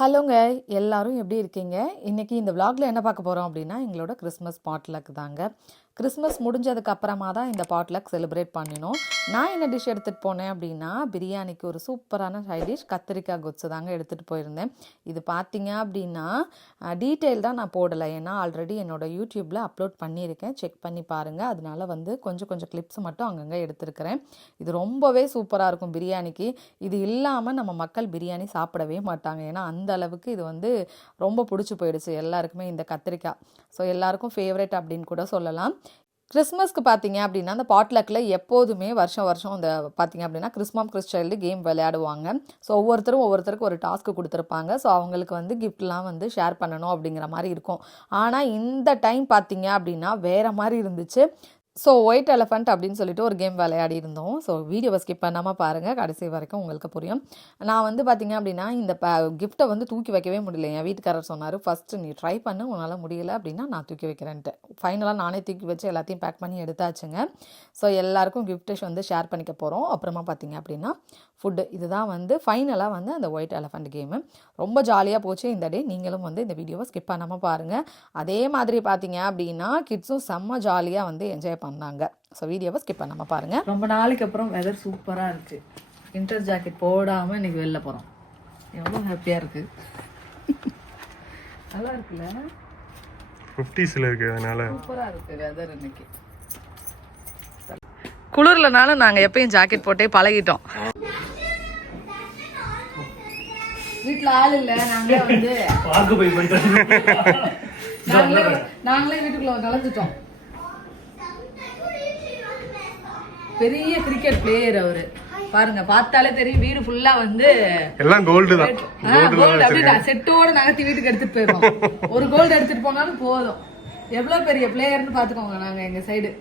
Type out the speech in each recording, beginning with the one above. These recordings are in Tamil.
ஹலோங்க, எல்லாரும் எப்படி இருக்கீங்க? இன்னைக்கு இந்த vlogல என்ன பார்க்க போறோம் அப்படின்னா, எங்களோட கிறிஸ்மஸ் பாட்லக் தாங்க. கிறிஸ்மஸ் முடிஞ்சதுக்கு அப்புறமா தான் இந்த பாட்லக் செலிப்ரேட் பண்ணினோம். நான் என்ன டிஷ் எடுத்துகிட்டு போனேன் அப்படின்னா, பிரியாணிக்கு ஒரு சூப்பரான சைட் டிஷ் கத்திரிக்காய் கொத்து தாங்க எடுத்துகிட்டு போயிருந்தேன். இது பார்த்தீங்க அப்படின்னா டீட்டெயில் தான் நான் போடலை, ஏன்னா ஆல்ரெடி என்னோட யூடியூப்பில் அப்லோட் பண்ணியிருக்கேன், செக் பண்ணி பாருங்கள். அதனால வந்து கொஞ்சம் கொஞ்சம் கிளிப்ஸ் மட்டும் அங்கங்கே எடுத்துருக்கிறேன். இது ரொம்பவே சூப்பராக இருக்கும் பிரியாணிக்கு. இது இல்லாமல் நம்ம மக்கள் பிரியாணி சாப்பிடவே மாட்டாங்க, ஏன்னா அந்த அளவுக்கு இது வந்து ரொம்ப பிடிச்சி போயிடுச்சு எல்லாருக்குமே இந்த கத்திரிக்காய். ஸோ எல்லாருக்கும் ஃபேவரட் அப்படின்னு கூட சொல்லலாம். கிறிஸ்மஸ்க்கு பார்த்தீங்க அப்படின்னா அந்த பாட்லக்கில் எப்போதுமே வருஷம் வருஷம் இந்த பார்த்தீங்க அப்படின்னா கிறிஸ்மம் கிறிஸ்டைல்டு கேம் விளையாடுவாங்க. ஸோ ஒவ்வொருத்தருக்கு ஒரு டாஸ்க்கு கொடுத்துருப்பாங்க. ஸோ அவங்களுக்கு வந்து கிஃப்ட்லாம் வந்து ஷேர் பண்ணணும் அப்படிங்கிற மாதிரி இருக்கும். ஆனால் இந்த டைம் பார்த்தீங்க அப்படின்னா வேறு மாதிரி இருந்துச்சு. ஸோ ஒயிட் எலஃபண்ட் அப்படின்னு சொல்லிட்டு ஒரு கேம் விளையாடி இருந்தோம். ஸோ வீடியோவை ஸ்கிப் பண்ணாமல் பாருங்கள், கடைசி வரைக்கும் உங்களுக்கு புரியும். நான் வந்து பார்த்தீங்க அப்படின்னா இந்த கிஃப்ட்டை வந்து தூக்கி வைக்கவே முடியல. என் வீட்டுக்காரர் சொன்னார், ஃபஸ்ட்டு நீ ட்ரை பண்ணு, உன்னால் முடியலை அப்படின்னா நான் தூக்கி வைக்கிறேன்ட்டு. ஃபைனலாக நானே தூக்கி வச்சு எல்லாத்தையும் பேக் பண்ணி எடுத்தாச்சுங்க. ஸோ எல்லாருக்கும் கிஃப்ட் வந்து ஷேர் பண்ணிக்க போகிறோம். அப்புறமா பார்த்தீங்க அப்படின்னா ஃபுட்டு, இதுதான் வந்து ஃபைனலாக வந்து அந்த ஒயிட் எலஃபண்ட் கேமு. ரொம்ப ஜாலியாக போச்சு இந்த டே. நீங்களும் வந்து இந்த வீடியோவை ஸ்கிப் பண்ணாமல் பாருங்கள். அதே மாதிரி பார்த்தீங்க அப்படின்னா கிட்ஸும் செம்ம ஜாலியாக வந்து என்ஜாய் பண்ணாங்க. ஸோ வீடியோவை ஸ்கிப் பண்ணாமல் பாருங்கள். ரொம்ப நாளைக்கு அப்புறம் வெதர் சூப்பராக இருக்குது. வின்டர் ஜாக்கெட் போடாமல் இன்றைக்கி வெளில போகிறோம். எவ்வளோ ஹாப்பியாக இருக்குது. நல்லா இருக்குல்ல, 50s இருக்குது, அதனால சூப்பராக இருக்குது வெதர் இன்னைக்கு. குளிர்லனாலும் நாங்கள் எப்பயும் ஜாக்கெட் போட்டே பழகிட்டோம். வீட்டில் ஆள் இல்லை, நாங்களே வந்து நாங்களே வீட்டுக்குள்ள நுழைஞ்சிட்டோம். பெரிய கிரிக்கெட் பிளேயர் அவரு, பாருங்க பார்த்தாலே தெரியும். வீடு ஃபுல்லா வந்து எல்லாம் கோல்டு தான். கோல்டு அப்படியே செட்டோட நகர்த்தி வீட்டுக்கு எடுத்துட்டு போயிடுவோம். ஒரு கோல்டு எடுத்துட்டு போனாலும் போதும். எவ்வளவு பெரிய பிளேயர்னு பாத்துக்கோங்க. நாங்க எங்க சைடு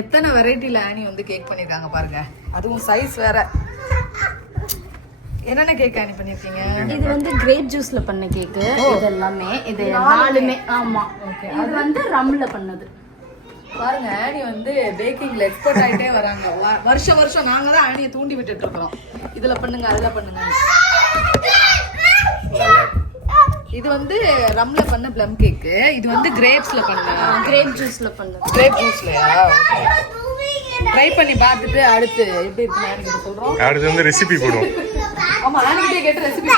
எத்தனை வெரைட்டில ஆனி வந்து கேக் பண்ணிருக்காங்க பாருங்க. அதுவும் சைஸ் வேற. என்னென்ன கேக் ஆனி பண்ணிருக்கீங்க? இது வந்து கிரேப் ஜூஸ்ல பண்ண கேக்கு. இது எல்லாமே இது நாலுமே. ஆமா, இது வந்து ரம்ல பண்ணது. பாருங்க, ஆனி வந்து பேக்கிங்ல எக்ஸ்பர்ட் ஆயிட்டே வராங்க. வருஷம் வருஷம் நாங்க தான் ஆனியை தூண்டி விட்டுட்டு இருக்கோம். இதுல பண்ணுங்க, அதுல பண்ணுங்க. இது வந்து ரம்ல பண்ண ப்ளம் கேக். இது வந்து கிரேப்ஸ்ல பண்ண, கிரேப் ஜூஸ்ல பண்ணது. கிரேப் ஜூஸ்லயா? ட்ரை பண்ணி பார்த்துட்டு அடுத்து எப்படி இருக்குன்னு சொல்றோம். அடுத்து வந்து ரெசிபி போடுவோம். ஆமா, ஆனிகிட்டே கேட்டு recipe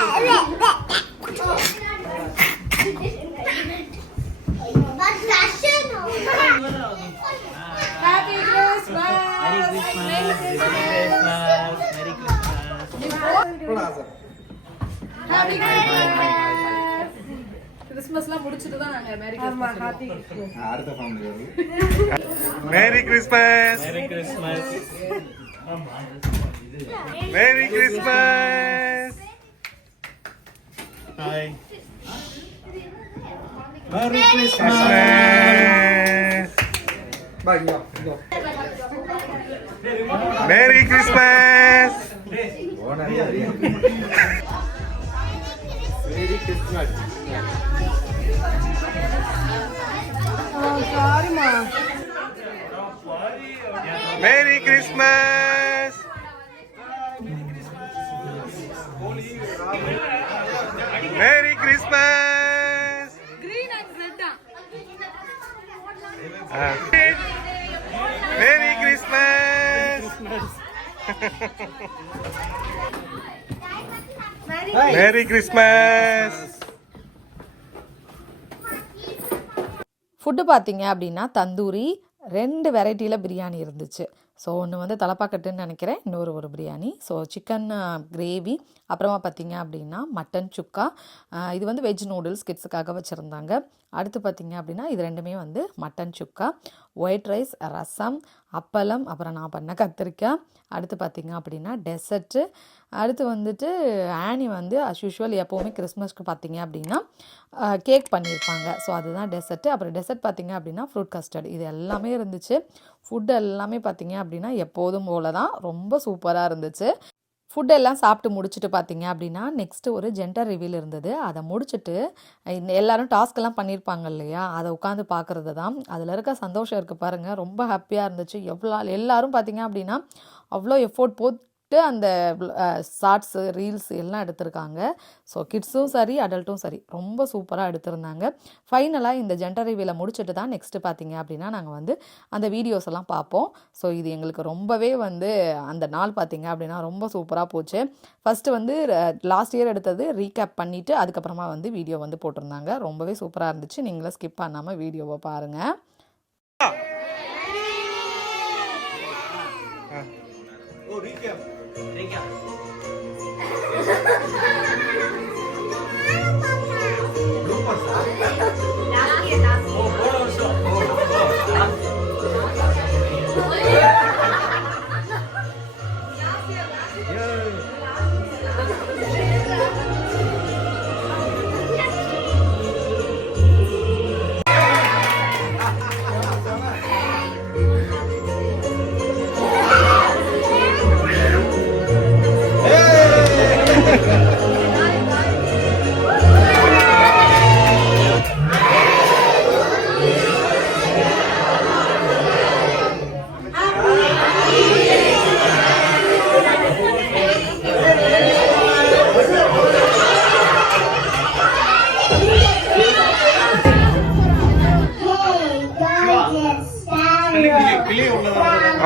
happy Christmas. Merry Christmas. Happy கிறிஸ்மஸ்லாம் முடிச்சிட்டு தான் நாங்க மேரி கிறிஸ்மஸ். ஹாப்பி அடுத்த ஃபேமிலி வருது. Merry Christmas. Merry Christmas. Merry Christmas. Hi. Merry Christmas. Bye yo. Merry Christmas. Merry Christmas. சாரிமா. Merry Christmas. Merry Christmas. Green and red. Merry Christmas. Merry Christmas. Food பார்த்தீங்க அப்படின்னா தந்தூரி 2 வெரைட்டியில் பிரியாணி இருந்துச்சு. ஸோ ஒன்று வந்து தலப்பாக்கட்டுன்னு நினைக்கிறேன், இன்னொரு பிரியாணி. ஸோ சிக்கன் கிரேவி, அப்புறமா பார்த்தீங்க அப்படின்னா மட்டன் சுக்கா. இது வந்து வெஜ் நூடுல்ஸ் கிட்ஸுக்காக வச்சுருந்தாங்க. அடுத்து பார்த்தீங்க அப்படின்னா இது ரெண்டுமே வந்து மட்டன் சுக்கா, ஒயிட் ரைஸ், ரசம், அப்பளம், அப்புறம் நான் பண்ண கத்திரிக்காய். அடுத்து பார்த்தீங்க அப்படின்னா டெசர்ட்டு. அடுத்து வந்துட்டு ஆனி வந்து அஸ் யூஷுவல் எப்போவுமே கிறிஸ்மஸ்க்கு பார்த்தீங்க அப்படின்னா கேக் பண்ணியிருப்பாங்க. ஸோ அதுதான் டெசர்ட்டு. அப்புறம் டெசர்ட் பார்த்தீங்க அப்படின்னா ஃப்ரூட் கஸ்டர்ட். இது எல்லாமே இருந்துச்சு. ஃபுட்டு எல்லாமே பார்த்தீங்க அப்படின்னா எப்போதும் போல தான் ரொம்ப சூப்பராக இருந்துச்சு. ஃபுட்டெல்லாம் சாப்பிட்டு முடிச்சுட்டு பார்த்தீங்க அப்படின்னா நெக்ஸ்ட்டு ஒரு ஜெண்டர் ரிவீல் இருந்தது. அதை முடிச்சுட்டு எல்லாரும் டாஸ்க்கெல்லாம் பண்ணியிருப்பாங்க இல்லையா, அதை உட்காந்து பார்க்குறது தான். அதில் இருக்க சந்தோஷம் இருக்குது பாருங்கள், ரொம்ப ஹாப்பியாக இருந்துச்சு. எல்லாரும் பார்த்தீங்க அப்படின்னா அவ்வளோ எஃபோர்ட் போட்டு அந்த ஷார்ட்ஸு ரீல்ஸ் எல்லாம் எடுத்திருக்காங்க. ஸோ கிட்ஸும் சரி அடல்ட்டும் சரி ரொம்ப சூப்பராக எடுத்திருந்தாங்க. ஃபைனலாக இந்த ஜெண்டர் ரிவீலை முடிச்சுட்டு தான் நெக்ஸ்ட்டு பார்த்தீங்க அப்படின்னா நாங்கள் வந்து அந்த வீடியோஸ் எல்லாம் பார்ப்போம். ஸோ இது எங்களுக்கு ரொம்பவே வந்து அந்த நாள் பார்த்தீங்க அப்படின்னா ரொம்ப சூப்பராக போச்சு. ஃபஸ்ட்டு வந்து லாஸ்ட் இயர் எடுத்தது ரீகேப் பண்ணிவிட்டு அதுக்கப்புறமா வந்து வீடியோ வந்து போட்டிருந்தாங்க. ரொம்பவே சூப்பராக இருந்துச்சு. நீங்களும் ஸ்கிப் பண்ணாமல் வீடியோவை பாருங்கள்.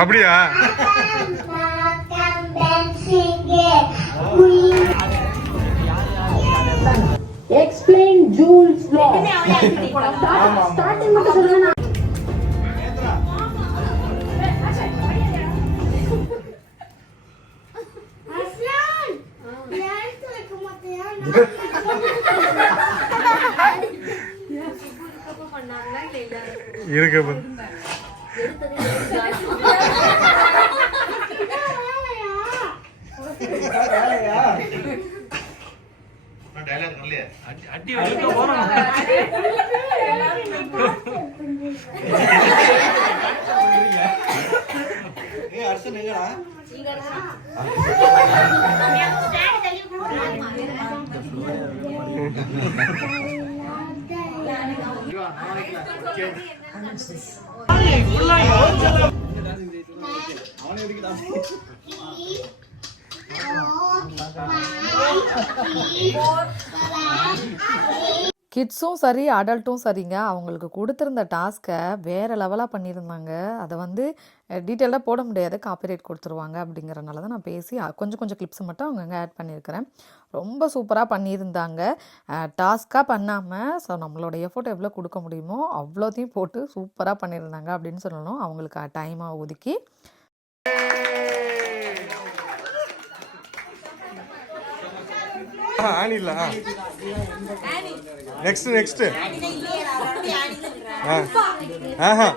அப்படியா? Explain Jules law. Starting மட்டும் சொல்லுங்க. இருக்கு கிட்ஸும் சரி அடல்ட்டும் சரிங்க, அவங்களுக்கு கொடுத்துருந்த டாஸ்க்கை வேறு லெவலாக பண்ணியிருந்தாங்க. அதை வந்து டீட்டெயிலாக போட முடியாது, காப்பிரைட் கொடுத்துருவாங்க. அப்படிங்கிறனால தான் நான் பேசி கொஞ்சம் கொஞ்சம் கிளிப்ஸ் மட்டும் அவங்கங்க ஆட் பண்ணியிருக்கிறேன். ரொம்ப சூப்பராக பண்ணியிருந்தாங்க. டாஸ்க்காக பண்ணாமல் ஸோ நம்மளோட எஃபோர்ட் எவ்வளோ கொடுக்க முடியுமோ அவ்வளோத்தையும் போட்டு சூப்பராக பண்ணியிருந்தாங்க அப்படின்னு சொல்லணும். அவங்களுக்கு டைமை ஒதுக்கி ஆனில நெக்ஸ்ட் ஆஹா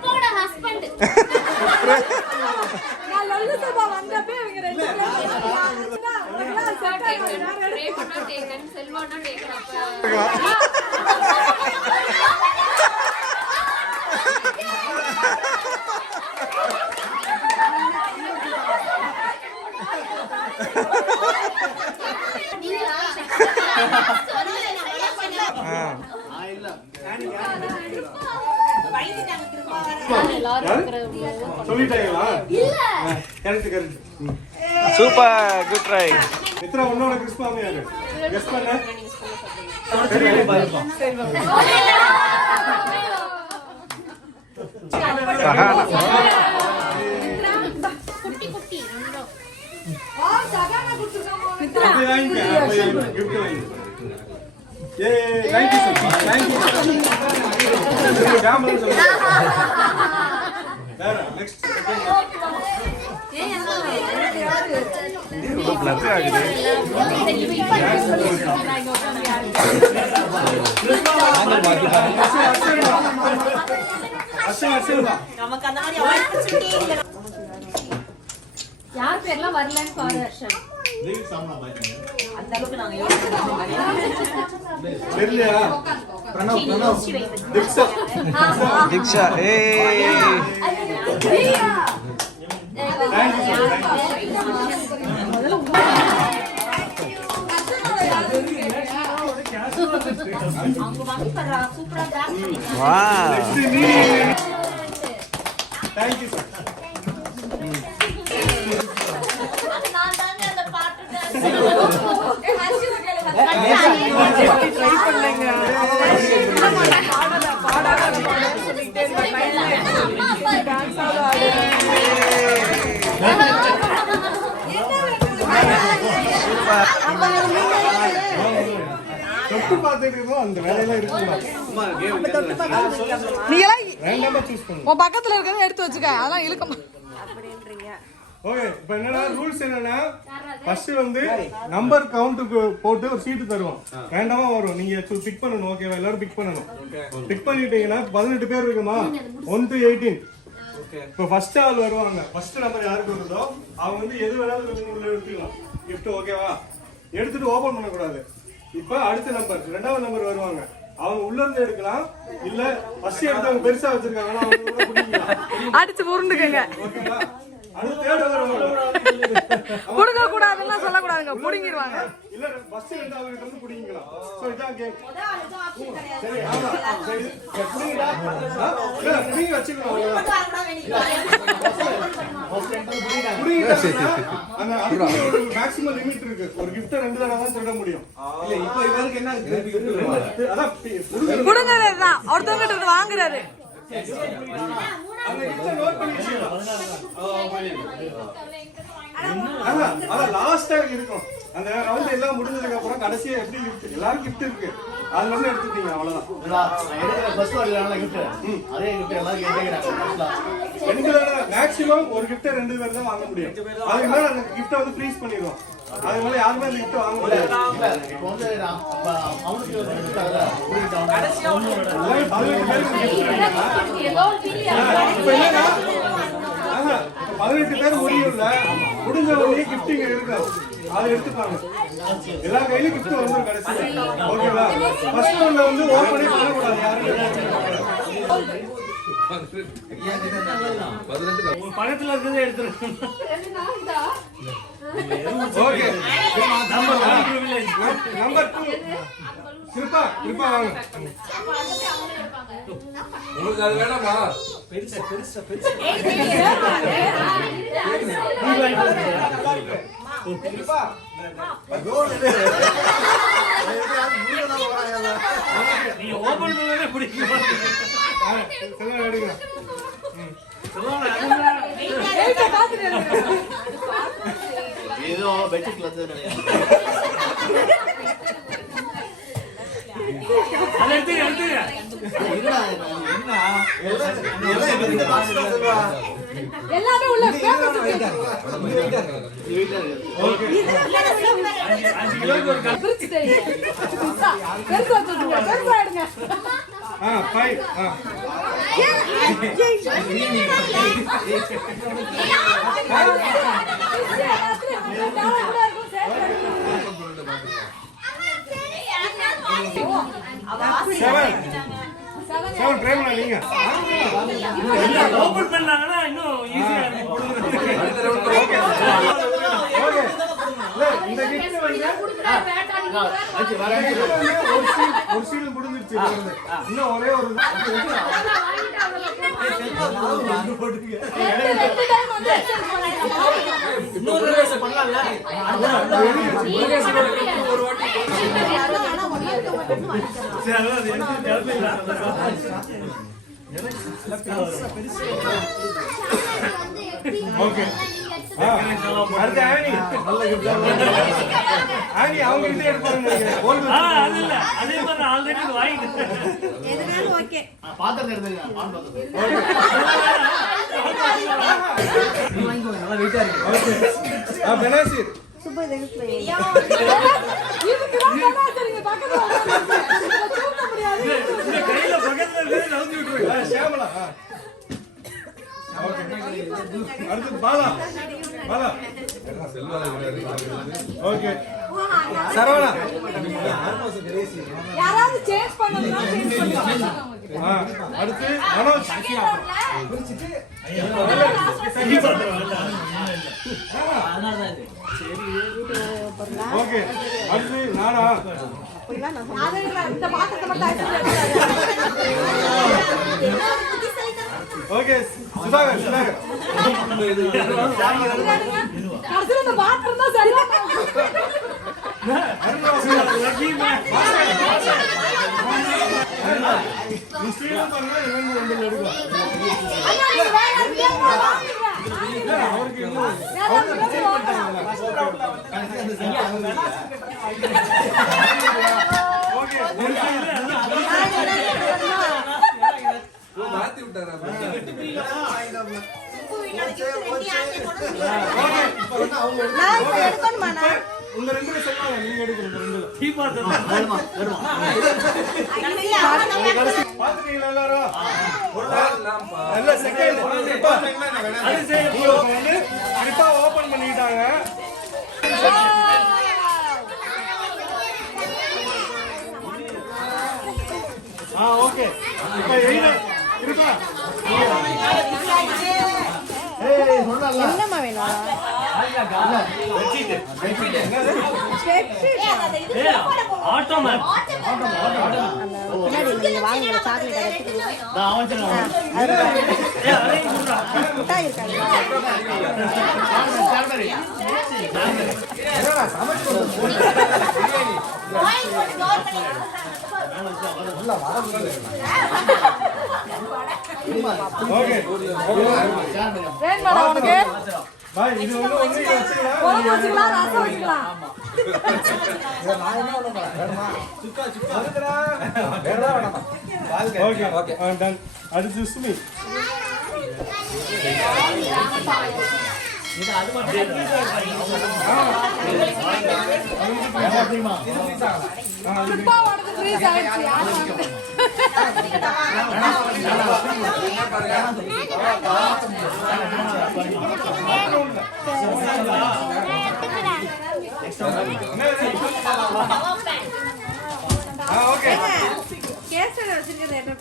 சூப்பர், குட் ட்ரை. மித்ரா உன்னோட கிறிஸ்மஸ் யாரு கெஸ் பண்ணு. யார் பேர்லாம் வரலன்னு பாரு. அந்த அளவுக்கு நாங்க தெரியலையா? தீக்ஷா முதல்ல Wow. Thank you sir. தொட்டு பார்த்துட்டு இருக்கோம், அந்த வேலையெல்லாம் இருக்குங்களா? நீ எல்லாம் ரேண்டமா சூஸ் பண்ணுங்க. உன் பக்கத்துல இருக்கிறத எடுத்து வச்சுக்க, அதெல்லாம் இழுக்க ஓகே, இப்போ என்னன்னா ரூல்ஸ் என்னன்னா ஃபர்ஸ்ட் வந்து நம்பர் கவுண்ட்டுக்கு போட்டு ஒரு சீட்டு தருவோம். ரேண்டமா வரும், நீங்க பிக் பண்ணணும். ஓகேவா? எல்லாரும் பிக் பண்ணணும். பிக் பண்ணிட்டீங்கன்னா 18 பேர் இருக்குமா, 1 to 18. இப்போ ஃபர்ஸ்ட் ஆள் வருவாங்க. ஃபர்ஸ்ட் நம்பர் யாருக்கு வருதோ அவங்க வந்து எது வேணாலும் உள்ள எடுத்துக்கலாம் கிஃப்ட். ஓகேவா? எடுத்துட்டு ஓபன் பண்ணக்கூடாது. இப்போ அடுத்த நம்பர், 2வது நம்பர் வருவாங்க. அவங்க உள்ள இருந்து எடுக்கலாம், இல்ல ஃபர்ஸ்ட் எடுத்தவங்க பெருசா வச்சிருக்காங்கன்னா அவங்க கூட பிடிக்கலாம். அடிச்சு உருண்டுக்கங்க. ஓகேவா? அடுத்து தேர்ட் வருவாங்க. புடுங்க கூடாதுன்னா சொல்லக்கூடாதுங்க, புடுங்கிடுவாங்க. இல்ல ஃபர்ஸ்ட் ரெண்டாவது கிட்ட இருந்து புடிங்கலாம். சோ இதான் கேம். சரி, ஆமா. சரி, புடிங்கடா. இல்ல புடிங்க வச்சுக்கலாம். புடிங்கடா. அந்த அதுக்கு ஒரு மேக்ஸிமம் லிமிட் இருக்கு. ஒரு gift 2 தடவை தான் திருட முடியும். இல்ல இப்போ இவருக்கு என்ன gift? அதான் புடுங்கறதுதான். ஒருத்தவங்க கிட்ட வாங்குறாரு. அந்த gift நோட் பண்ணி வச்சுக்கலாம். அதான் லாஸ்டா இருக்கும். அந்த ரவுண்ட் எல்லாம் முடிஞ்சதுக்கு அப்புறம் கடைசியா எப்படி gift எல்லாரும் gift இருக்கு, அதுல இருந்து எடுத்துட்டீங்க அவ்வளவுதான். மேக்ஸிமம் ஒரு gift 2 பேர் தான் வாங்க முடியும். அதுக்கு மேல அந்த gift வந்து ஃப்ரீஸ் பண்ணிடுவோம். அதுக்கு மேல யாருமே அந்த gift வாங்க முடியாது. இப்போ என்னன்னா 18 பேர் முடியும்ல, முடிஞ்ச உடனே கிஃப்டிங் இருக்கும், அதை எடுத்துப்பாங்க. எல்லா கையிலும் கிஃப்ட் வந்துடும் கடைசியில். ஓகேவா? ஃபர்ஸ்ட் ஒன்ல வந்து ஓப்பனே பண்ணக்கூடாது யாருமே. பக்கத்துல இருக்கிறத எடுத்துருக்கோம். ஓகே, நம்பர் 2 கிருபா வாங்க. உங்களுக்கு அது வேணாமா? பெருசா கிருபா நீங்க ஓபன் பண்ணவே பிடிக்கும். எடுங்க. ஏதோ பெட்ஷீட்ல வந்து அதை எடுத்துங்க. எல்லாமே உள்ள செவன் பிரேமலா நீங்க ஓபன் பண்ணாங்கன்னா இன்னும் ஈஸியா ஓகே. இந்த gift வந்து ஒரு சீல் முடிஞ்சிருச்சு. இன்னும் ஒரே ஒரு ஓகே. அடுத்து ஆனி. நல்ல gift. ஆனி அவங்க கிட்ட எடுப்பாங்க. அது இல்ல, அதே மாதிரி ஆல்ரெடி வாங்கிட்டேன். எதுனாலும் ஓகே. பாத்திரத்தை எடுத்துங்க. பான் பாத்திரத்தை. பெனாசிர் சூப்பர் தெகுஸ்ல. இந்த கையில பக்கத்துல இருந்து நவுத்தி விட்டுருங்க. ஷியாமலா. அடுத்து பாலா. ஓகே. சரவணா. யாராவது சேஞ்ச் பண்ணனும்னா சேஞ்ச் பண்ணுங்க. அடுத்து மனோஜ். ஓகே. அடுத்து நானா. அப்படிலாம் நான் சொன்னேன். இந்த பாத்திரத்தை மட்டும் ஓகே சுதாகர் சுதாகர் கடைசியில் இந்த பாத்திரம் தான் சரியா நீ ஸ்ரீலம் பண்ணா இவன் ரெண்டு எடுக்கலாம் அவருக்கு மாத்தி விட்டாரா உங்க ரெண்டு பேரும் சொன்னாங்க நீங்க எடுக்கல ரெண்டுல பாத்துட்டீங்களா எல்லாரும் நல்ல செகண்ட் கண்டிப்பா ஓபன் பண்ணிட்டாங்க ஓகே இப்ப இருப்பா என்னம்மா வேணும் ஆட்டோமேன் பின்னாடி நீங்க வாங்குற சாக்லேட் மிட்டாய் இருக்காங்க ஓகே வேணுமாடா உனக்கு பாய் இது ஒண்ணு வச்சுக்கலாம் குழம்பு வச்சுக்கலாம் ரசம் வச்சுக்கலாம் ஓகே ஓகே டன் அடுத்து சுமி கிருப்பாவோடது ஃப்ரீஸ் ஆயிடுச்சு ஓகே கேசரி வச்சிருக்கிறது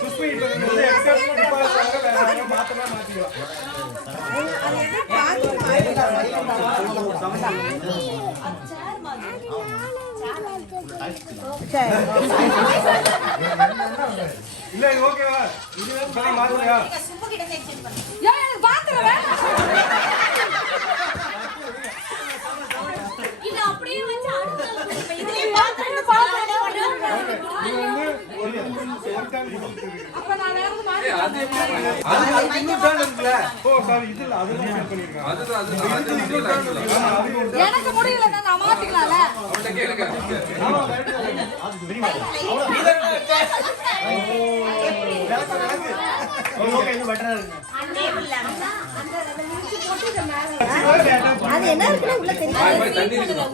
சுஸ்மி இப்ப நீங்க வந்து எக்ஸ்ட்ரா டிபாசிட் வேற யாரோ மாத்தனா மாத்திக்கலாம் அது என்ன பாத்து இல்ல இது ஓகேவா இது சொல்லி மாத்தலையா ஏய் பாத்துற வேணாம் இது அப்படியே வச்சு அடுத்து இதுலயே இது வந்து ஒரு டைம் கொடுத்துருக்கு அப்ப நான் வேற மாதிரி அது இன்னும் டர்ன் இருக்குல்ல ஓ சாரி இது இல்ல அதுதான் செட் பண்ணிருக்காங்க அது எனக்கு முடியல நான் மாத்திக்கலாம்ல அவன்கிட்ட கேளுங்க ஓகே இது பெட்டரா இருக்கு அது என்ன இருக்குன்னு உள்ள தெரியும் தண்ணி இருக்கு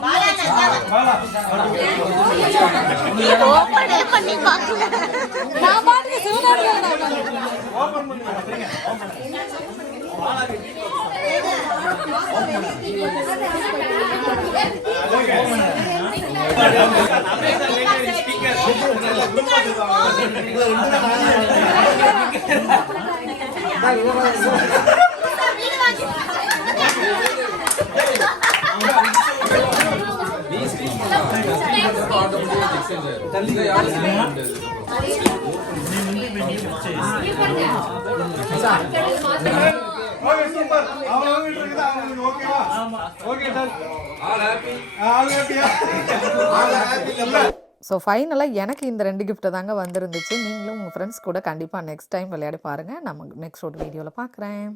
ஓபன் பண்ணி பார்க்கல நான் பாட்டுக்கு சிவனாடி ஓபன் பண்ணி ஓகே சூப்பர் அவங்க இருக்குது அவங்க ஓகேவா okay done all happy all ஹாப்பியா ஆல் ஹாப்பி ஸோ ஃபைனலாக எனக்கு இந்த 2 கிஃப்ட்டு தாங்க வந்திருந்துச்சு. நீங்களும் உங்கள் ஃப்ரெண்ட்ஸ் கூட கண்டிப்பாக நெக்ஸ்ட் டைம் விளையாடி பாருங்கள். நம்ம நெக்ஸ்ட் ஒரு வீடியோவில் பார்க்குறேன்.